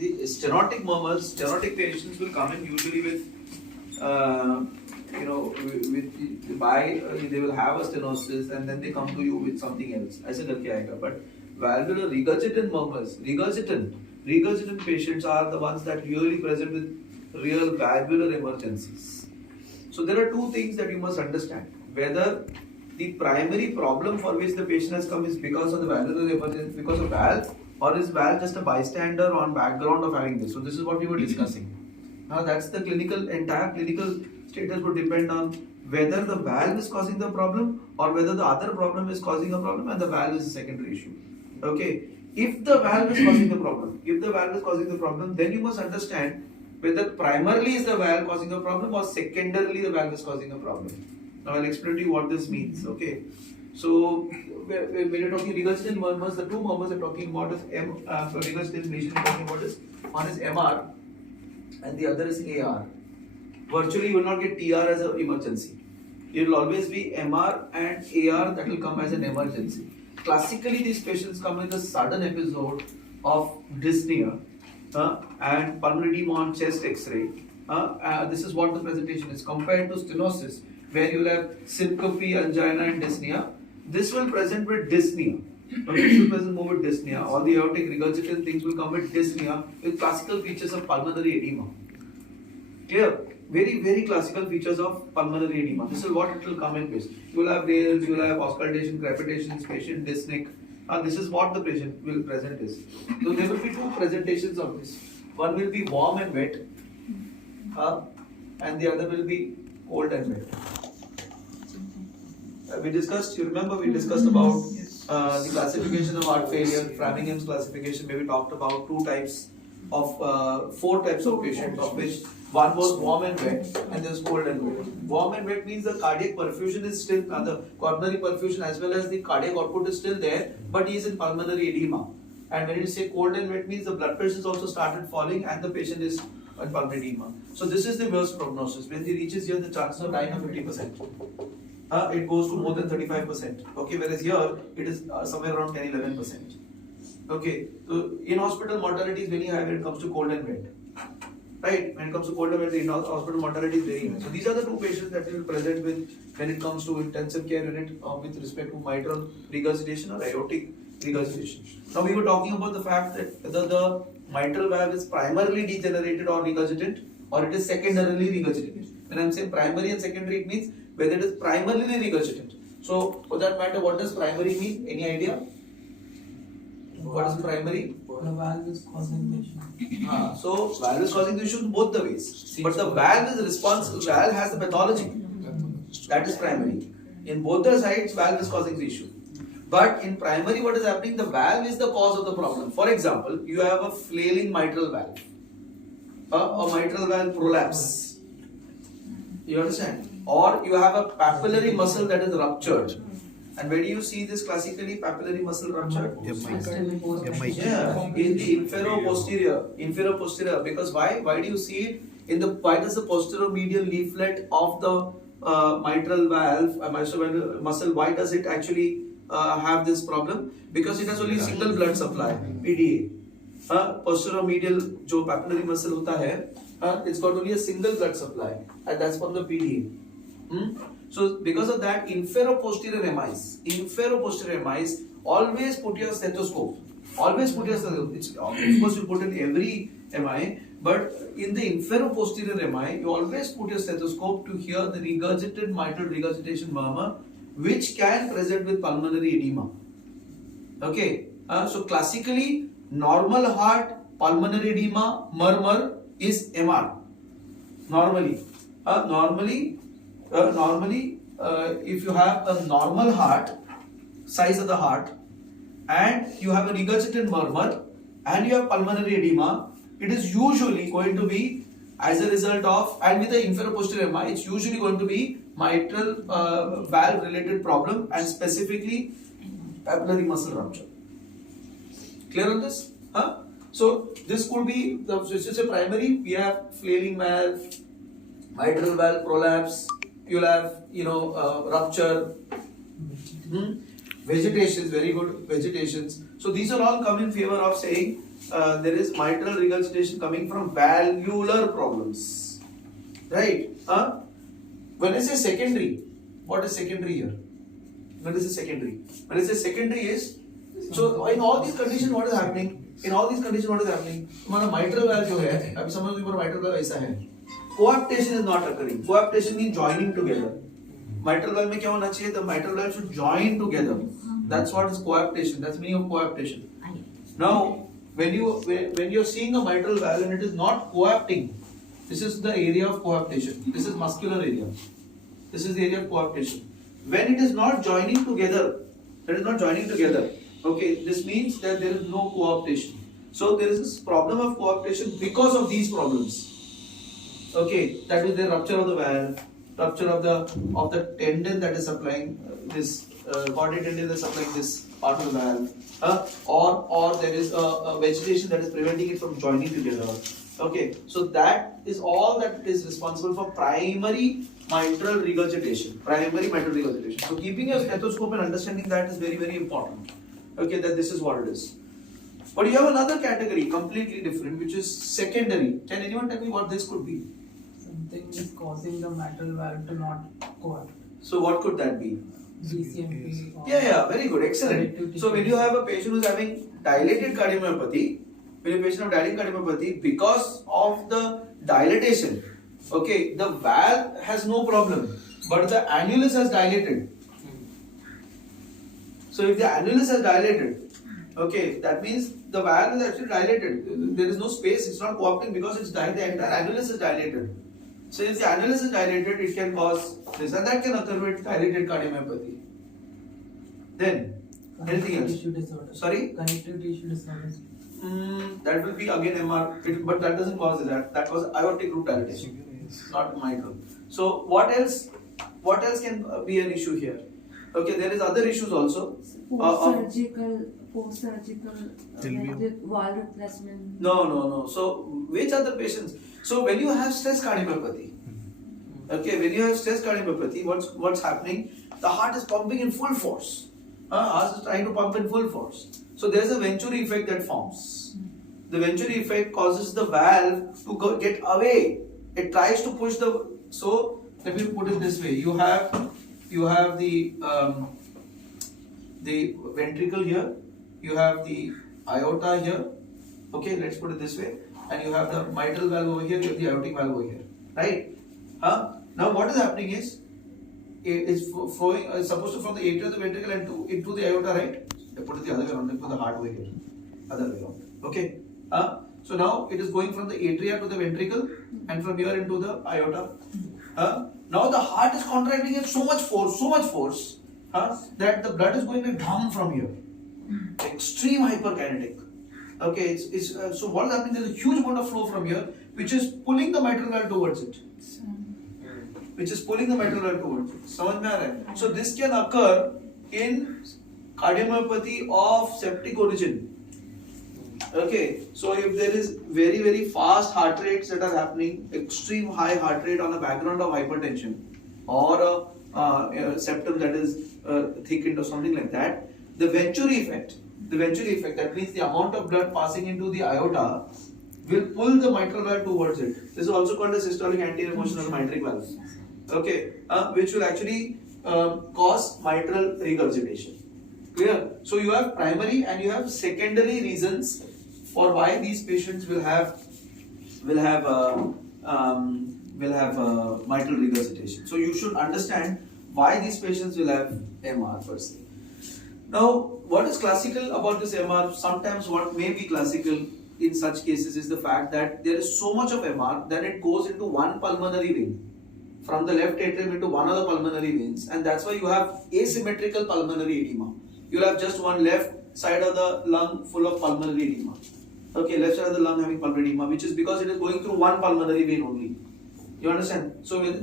the stenotic murmurs, stenotic patients will come in usually with, they will have a stenosis and then they come to you with something else. ऐसे करके आएगा. But valvular regurgitant murmurs, regurgitant patients are the ones that really present with real valvular emergencies. So there are two things that you must understand. Whether the primary problem for which the patient has come is because of the valvular emergency, because of valve, or is valve just a bystander on background of having this? So this is what we were discussing. Now that's the entire clinical status would depend on whether the valve is causing the problem or whether the other problem is causing a problem and the valve is a secondary issue. Okay. If the valve is causing the problem, then you must understand whether primarily is the valve causing a problem or secondarily the valve is causing a problem. Now I'll explain to you what this means. Okay. So when you're talking regurgitant murmurs, the two murmurs I'm talking about is regurgitant lesion I'm talking about is one is MR and the other is AR. Virtually you will not get TR as an emergency. It will always be MR and AR that will come as an emergency. Classically, these patients come with a sudden episode of dyspnea and pulmonary edema on chest X-ray. This is what the presentation is compared to stenosis, where you will have syncope, angina, and dyspnea. This will present with dyspnea. Okay, this will present more with dyspnea. All the aortic regurgitant things will come with dyspnea with classical features of pulmonary edema. Clear? Very, very classical features of pulmonary edema. This is what it will come in with. You will have rales, you will have auscultation, crepitations, patient dyspneic. This is what the patient will present is. So there will be two presentations of this. One will be warm and wet, and the other will be cold and wet. We discussed about the classification of heart failure, Framingham's classification, where we talked about four types of patients, of which one was warm and wet and there's cold and wet. Warm and wet means the cardiac perfusion is still, the coronary perfusion as well as the cardiac output is still there, but he is in pulmonary edema. And when you say cold and wet means the blood pressure has also started falling and the patient is in pulmonary edema. So this is the worst prognosis. When he reaches here, the chances of dying are 50%. It goes to more than 35%. Okay, whereas here it is somewhere around 10-11%. Okay, so in hospital mortality is very high when it comes to cold and wet. Right, when it comes to cold and wet, in hospital mortality is very high. So these are the two patients that we will present with when it comes to intensive care unit with respect to mitral regurgitation or aortic regurgitation. Now we were talking about the fact that whether the mitral valve is primarily degenerated or regurgitant or it is secondarily regurgitant. When I am saying primary and secondary, it means whether it is primarily regurgitant. So for that matter, what does primary mean? Any idea? What is primary? The valve is causing the issue. So valve is causing the issue both the ways. But the valve is responsible. Valve has the pathology. That is primary. In both the sides, valve is causing the issue. But in primary, what is happening? The valve is the cause of the problem. For example, you have a flailing mitral valve, a mitral valve prolapse. You understand? Or you have a papillary muscle that is ruptured. And where do you see this classically? Papillary muscle rupture? Yeah, in the inferior posterior. Because why? Why do you see it? Why does the posteromedial leaflet of the mitral valve, muscle, why does it actually have this problem? Because it has only single blood supply, PDA. Posteromedial, जो papillary muscle होता है, it's got only a single blood supply, and that's from the PDA. So because of that, infero-posterior MIs, always put your stethoscope. It's of course you put in every MI, but in the infero-posterior MI, you always put your stethoscope to hear the regurgitant mitral regurgitation murmur, which can present with pulmonary edema. Okay, so classically, normal heart pulmonary edema murmur is MR. Normally, if you have a normal heart, size of the heart, and you have a regurgitant murmur, and you have pulmonary edema, it is usually going to be as a result of, and with the infero-posterior MI, it's usually going to be mitral valve related problem and specifically papillary muscle rupture. Clear on this? So this could be, this is a primary, we have flailing valve, mitral valve prolapse, you'll have, rupture, vegetations, very good vegetations. So these are all come in favor of saying mitral regurgitation coming from valvular problems, right? When I say secondary, what is secondary here? When I say secondary, when I say secondary is, so in all these conditions, what is happening? In all these conditions, what is happening? हमारा mitral valve जो है, अभी समझो कि हमारा mitral valve ऐसा है. Coaptation is not occurring. Coaptation means joining together. Mitral valve में क्या होना चाहिए? The mitral valve should join together. That's what is coaptation. That's meaning of coaptation. Now, when you're seeing a mitral valve and it is not coapting, this is the area of coaptation. This is muscular area. This is the area of coaptation. When it is not joining together, okay, this means that there is no coaptation. So there is this problem of coaptation because of these problems. Okay, that is the rupture of the valve, rupture of the tendon that is supplying this chordate tendon that is supplying this part of the valve, or there is a vegetation that is preventing it from joining together. Okay, so that is all that is responsible for primary mitral regurgitation. So keeping a stethoscope and understanding that is very, very important. Okay, that this is what it is. But you have another category, completely different, which is secondary. Can anyone tell me what this could be? Something is causing the mitral valve to not coapt. So what could that be? DCMP. Yeah, very good, excellent. So when you have a patient who is having dilated cardiomyopathy, because of the dilatation, okay, the valve has no problem, but the annulus has dilated. So if the annulus has dilated, okay, that means the valve is actually dilated. There is no space, it's not coapting because it's the entire annulus is dilated. So if the annulus is dilated, it can cause this, and that can occur with dilated cardiomyopathy. Then, anything else? Sorry? Connective tissue disorders. That will be again MR, but that doesn't cause that. That was aortic root dilatation, not mitral. So what else? What else can be an issue here? Okay, there is other issues also. Post-surgical valve replacement. No. So which other patients? So when you have stress cardiomyopathy, okay, when you have stress cardiomyopathy, what's happening? The heart is pumping in full force. Heart is trying to pump in full force. So there's a Venturi effect that forms. The Venturi effect causes the valve to get away. It tries to push the. So let me put it this way: you have the ventricle here, you have the aorta here. Okay, let's put it this way, and you have the mitral valve over here. You have the aortic valve over here, right? Now what is happening is it's flowing. It's supposed to from the atria to the ventricle and into the aorta, right? I put it the other way around. I put the heart over here, other way around. Okay. So now it is going from the atria to the ventricle and from here into the aorta. Now the heart is contracting at so much force, that the blood is going down from here. Extreme hyperkinetic. Okay, so what is happening? There is a huge amount of flow from here, which is pulling the mitral valve towards it. समझ में आ रहा है? So this can occur in cardiomyopathy of septic origin. Okay, so if there is very, very fast heart rates that are happening, extreme high heart rate on a background of hypertension, or a septum that is thickened or something like that, the Venturi effect, that means the amount of blood passing into the aorta will pull the mitral valve towards it. This is also called a systolic anterior motion of the mitral valve. Okay, which will actually cause mitral regurgitation. Clear? So you have primary and you have secondary reasons for why these patients will have mitral regurgitation. So you should understand why these patients will have MR per se. Now, what is classical about this MR? Sometimes what may be classical in such cases is the fact that there is so much of MR that it goes into one pulmonary vein, from the left atrium into one of the pulmonary veins, and that's why you have asymmetrical pulmonary edema. You'll have just one left side of the lung full of pulmonary edema. Okay, left side of the lung having pulmonary edema, which is because it is going through one pulmonary vein only. You understand? So you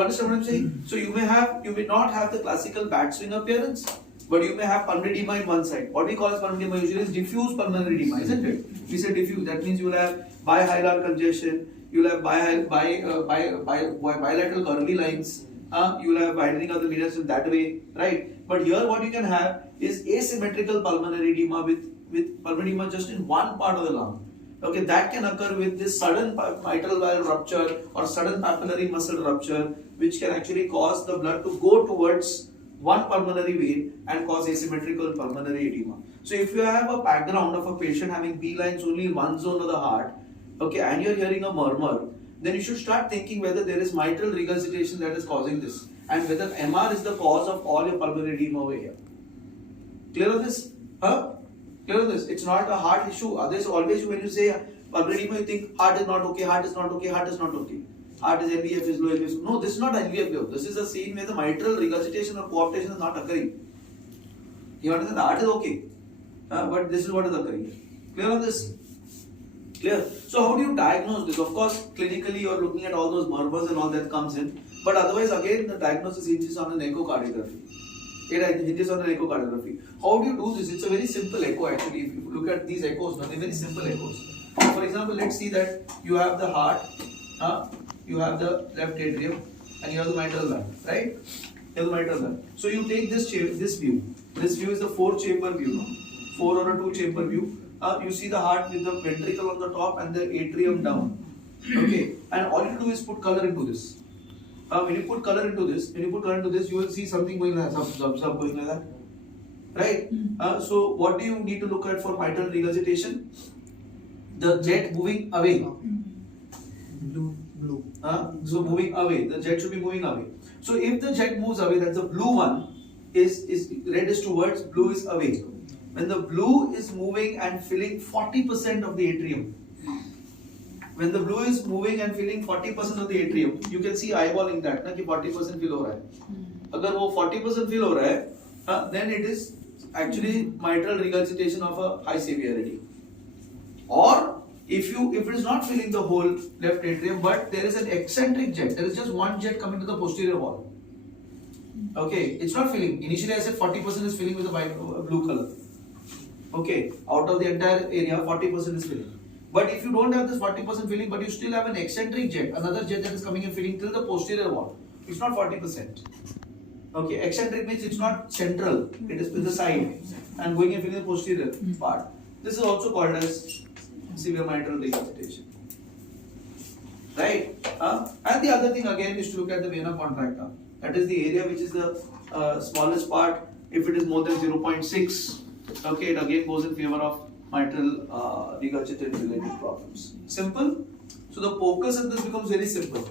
understand what I'm saying? So you may not have the classical bat swing appearance, but you may have pulmonary edema in one side. What we call as pulmonary edema usually is diffuse pulmonary edema, isn't it? We say diffuse. That means you will have bihilar congestion. You will have bilateral curvy lines. You will have widening of the mediastinum that way, right? But here what you can have is asymmetrical pulmonary edema with with pulmonary edema just in one part of the lung. Okay, that can occur with this sudden mitral valve rupture or sudden papillary muscle rupture, which can actually cause the blood to go towards one pulmonary vein and cause asymmetrical pulmonary edema. So if you have a background of a patient having B lines only in one zone of the heart, okay, and you're hearing a murmur, then you should start thinking whether there is mitral regurgitation that is causing this, and whether MR is the cause of all your pulmonary edema over here. Clear on this? Huh? Clear on this? It's not a heart issue. Others always, when you say pulmonary edema, you think heart is not okay, heart is not okay, heart is not okay. Heart is LVF is low, LVF is low. No, this is not LVF low. This is a scene where the mitral regurgitation or cooptation is not occurring. You understand? The heart is okay, but this is what is occurring. Clear on this? Clear? So how do you diagnose this? Of course, clinically you are looking at all those murmurs and all that comes in. But otherwise, again, the diagnosis hinges on an echocardiography. It hinges on an echocardiography. How do you do this? It's a very simple echo actually. If you look at these echoes, they're very simple echoes. For example, let's see that you have the heart, you have the left atrium, and you have the mitral valve, right? You have the mitral valve. So you take this view. This view is the 4-chamber view, no? 4 or a 2-chamber view. You see the heart with the ventricle on the top and the atrium down. Okay, and all you do is put color into this. When you put color into this, you will see something going like that, going like that, right? So what do you need to look at for mitral regurgitation? The jet moving away. Blue. So moving away, the jet should be moving away. So if the jet moves away, that's the blue one. Is red is towards, blue is away. When the blue is moving and filling 40% of the atrium, when the blue is moving and filling 40% of the atrium, you can see eyeballing that, कि 40% fill हो रहा है. अगर वो 40% fill हो रहा है, then it is actually mitral regurgitation of a high severity. Or if it is not filling the whole left atrium, but there is an eccentric jet, there is just one jet coming to the posterior wall. Okay, it's not filling. Initially I said 40% is filling with a blue color. Okay, out of the entire area, 40% is filling. But if you don't have this 40% filling, but you still have an eccentric jet, another jet that is coming and filling till the posterior wall, it's not 40%. Okay, eccentric means it's not central, it is with the side and going and filling the posterior part. This is also called as severe mitral regurgitation. Right? And the other thing again is to look at the vena contracta. That is the area which is the smallest part. If it is more than 0.6, okay, it again goes in favor of mitral regurgitant related problems. Simple. So the focus of this becomes very simple.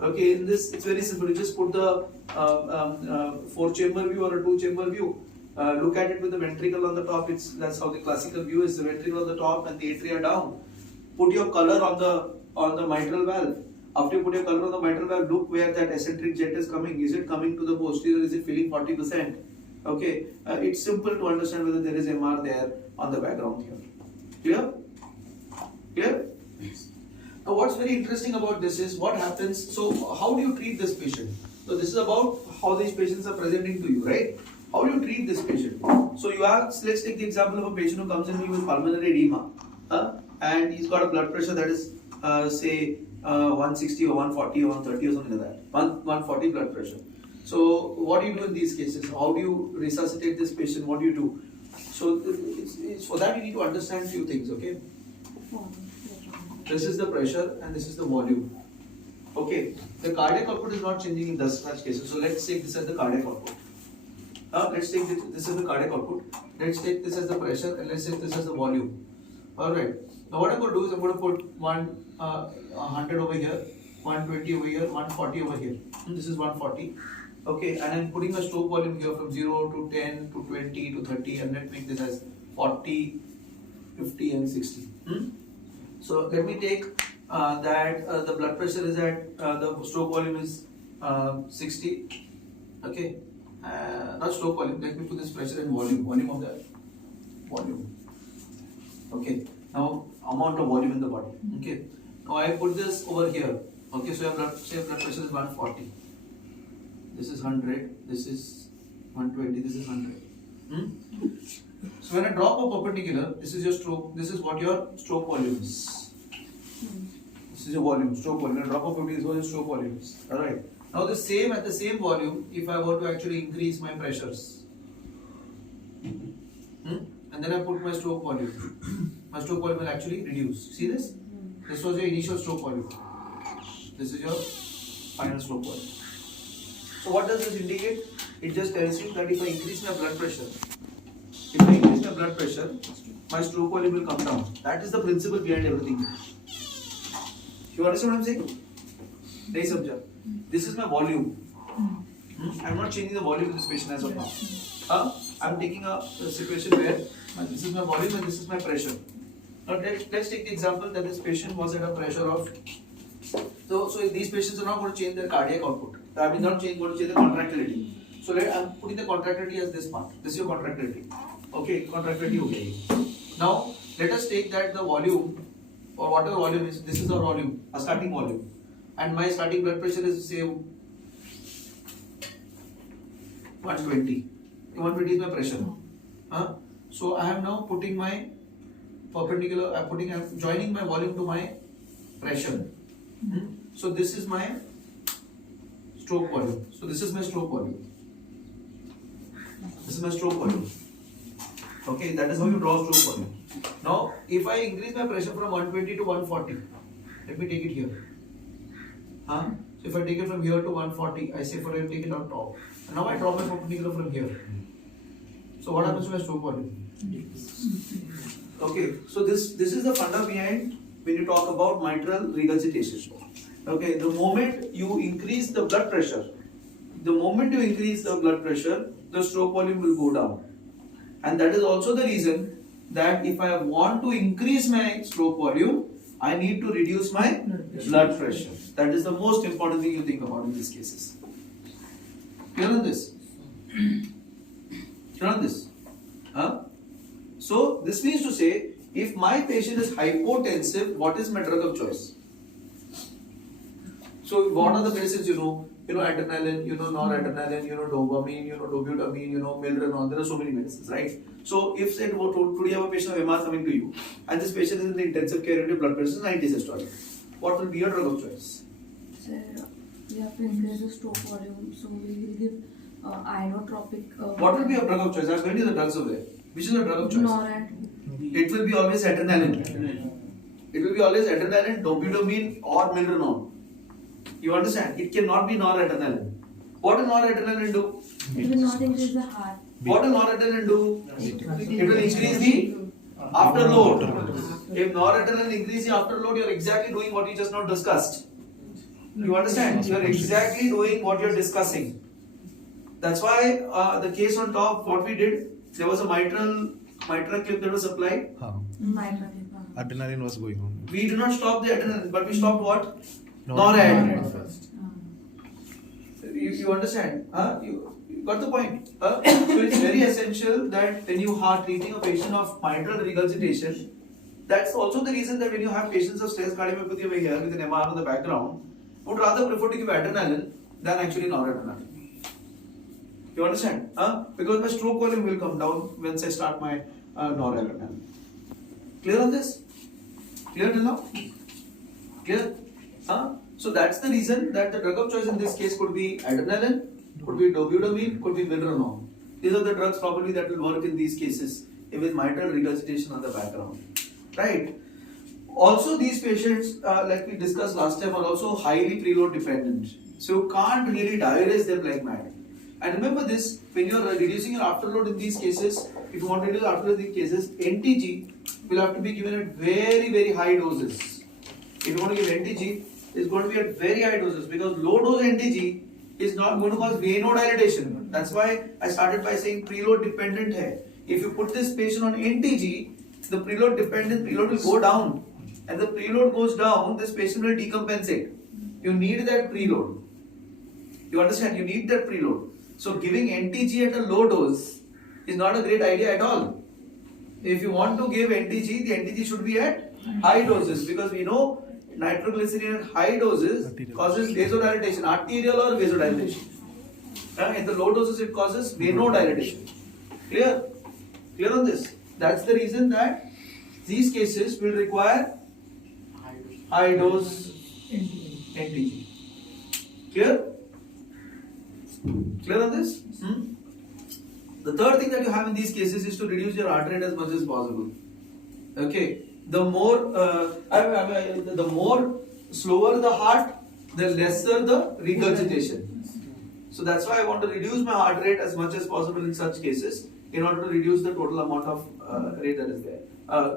Okay, in this it's very simple. You just put the 4-chamber view or a 2-chamber view. Look at it with the ventricle on the top. That's how the classical view is. The ventricle on the top and the atria down. Put your color on the mitral valve. After you put your color on the mitral valve, look where that eccentric jet is coming. Is it coming to the posterior? Is it filling 40%? Okay, it's simple to understand whether there is MR there on the background here. Clear? Clear? Yes. Now, what's very interesting about this is what happens. So, how do you treat this patient? So, this is about how these patients are presenting to you, right? How do you treat this patient? So, you have, let's take the example of a patient who comes in with pulmonary edema, and he's got a blood pressure that is, say, 160 or 140 or 130 or something like that. 140 blood pressure. So, what do you do in these cases? How do you resuscitate this patient? What do you do? So, it's for that you need to understand few things, okay? This is the pressure and this is the volume. Okay, the cardiac output is not changing in such cases. So, let's take this as the cardiac output. Let's take this as the cardiac output. Let's take this as the pressure and let's take this as the volume. Alright. Now, what I'm going to do is I'm going to put 100 over here, 120 over here, 140 over here. This is 140. Okay, and I'm putting a stroke volume here from 0 to 10 to 20 to 30, and let's make this as 40, 50 and 60. So let me take that the blood pressure is at, the stroke volume is 60. Okay, not stroke volume, let me put this pressure and volume of that. Volume. Okay, now amount of volume in the body. Okay, now I put this over here. Okay, so your blood pressure is 140. This is 100, this is 120, this is 100. So when I drop a perpendicular, this is your stroke, this is what your stroke volume is. This is your volume, stroke volume. When I drop a perpendicular, this is what your stroke volume is. Alright. Now at the same volume, if I were to actually increase my pressures. and then I put my stroke volume. My stroke volume will actually reduce. See this? This was your initial stroke volume. This is your final stroke volume. So what does this indicate? It just tells you that if I increase my blood pressure, my stroke volume will come down. That is the principle behind everything. You understand what I'm saying? Nahi samjha. This is my volume. I'm not changing the volume in this patient as of now. I'm taking a situation where this is my volume and this is my pressure. Now let's take the example that this patient was at a pressure of. So these patients are not going to change their cardiac output. I mean, not going to change the contractility. So I'm putting the contractility as this part. This is your contractility. Okay, contractility ho gaya. Now let us take that the volume or whatever volume is. This is our volume, a starting volume, and my starting blood pressure is say 120. 120 is my pressure. So I am now putting my perpendicular. I'm joining my volume to my pressure. So this is my stroke volume. So this is my stroke volume. This is my stroke volume. Okay, that is how you draw stroke volume. Now, if I increase my pressure from 120 to 140, let me take it here. So if I take it from here to 140, I say for I take it on top. And now I draw my perpendicular from here. So what happens to my stroke volume? Okay, so this is the funda behind when you talk about mitral regurgitation. Okay, the moment you increase the blood pressure, the stroke volume will go down. And that is also the reason that if I want to increase my stroke volume, I need to reduce my blood pressure. That is the most important thing you think about in these cases. Clear on this? Clear on this? So this means to say, if my patient is hypotensive, what is my drug of choice? So what are the medicines you know? Adrenaline, noradrenaline, dopamine, dobutamine, milrinone. There are so many medicines, right? So if say today you have a patient of MR coming to you, and this patient is in the intensive care unit, blood pressure is 90 systolic, what will be your drug of choice? Sir, we have to increase the stroke volume, so we will give inotropic. What will be your drug of choice? I was going to the drugs over there. Which is the drug of choice? Norad. It will be always adrenaline. It will be always adrenaline, dobutamine, or milrinone. You understand? It cannot be noradrenaline. What will noradrenaline do? It will not increase the heart. What will noradrenaline do? It will increase the afterload. If noradrenaline increases the afterload, you are exactly doing what you just now discussed. You understand? You are exactly doing what you are discussing. That's why the case on top, what we did, there was a mitral clip that was applied. Adrenaline was going on. We did not stop the adrenaline, but we stopped what? Norad. You understand? You got the point? So it's very essential that when you are treating a patient of mitral regurgitation, that's also the reason that when you have patients of stress cardiomyopathy over here with an MR on the background, would rather prefer to give adrenaline than actually noradrenaline. You understand? Because my stroke volume will come down once I start my noradrenaline. Clear on this? Clear till now? Clear? So that's the reason that the drug of choice in this case could be adrenaline, could be dobutamine, could be milrinone. These are the drugs probably that will work in these cases with mitral regurgitation on the background. Right? Also, these patients, like we discussed last time, are also highly preload dependent. So you can't really diurese them like mad. And remember this, when you are reducing your afterload in these cases, if you want to reduce afterload in these cases, NTG will have to be given at very, very high doses. If you want to give NTG, it's going to be at very high doses because low dose NTG is not going to cause vasodilatation. That's why I started by saying preload dependent hai. If you put this patient on NTG, the preload will go down. And the preload goes down, this patient will decompensate. You need that preload. You understand? You need that preload. So giving NTG at a low dose is not a great idea at all. If you want to give NTG, the NTG should be at high doses because we know nitroglycerin at high doses causes vasodilatation, arterial or vasodilatation. In the low doses it causes venodilatation. Clear? Clear on this? That's the reason that these cases will require high dose NTG. Clear? Clear on this? The third thing that you have in these cases is to reduce your heart rate as much as possible. Okay, the more the more slower the heart, the lesser the regurgitation. So that's why I want to reduce my heart rate as much as possible in such cases, in order to reduce the total amount of rate that is there,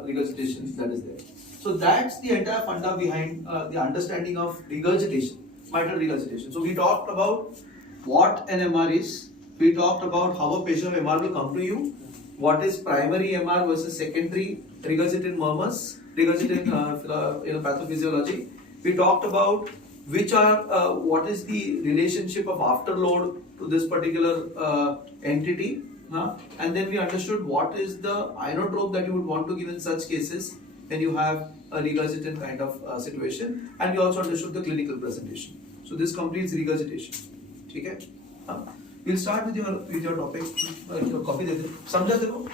regurgitation that is there. So that's the entire funda behind the understanding of regurgitation, mitral regurgitation. So we talked about what an MR is. We talked about how a patient MR will come to you. What is primary MR versus secondary regurgitant murmurs, regurgitant pathophysiology. We talked about which are what is the relationship of afterload to this particular entity, and then we understood what is the inotrope that you would want to give in such cases when you have a regurgitant kind of situation, and we also understood the clinical presentation. So this completes regurgitation. ठीक है? We'll start with your topic. Copy दे दे. समझा तेरे को?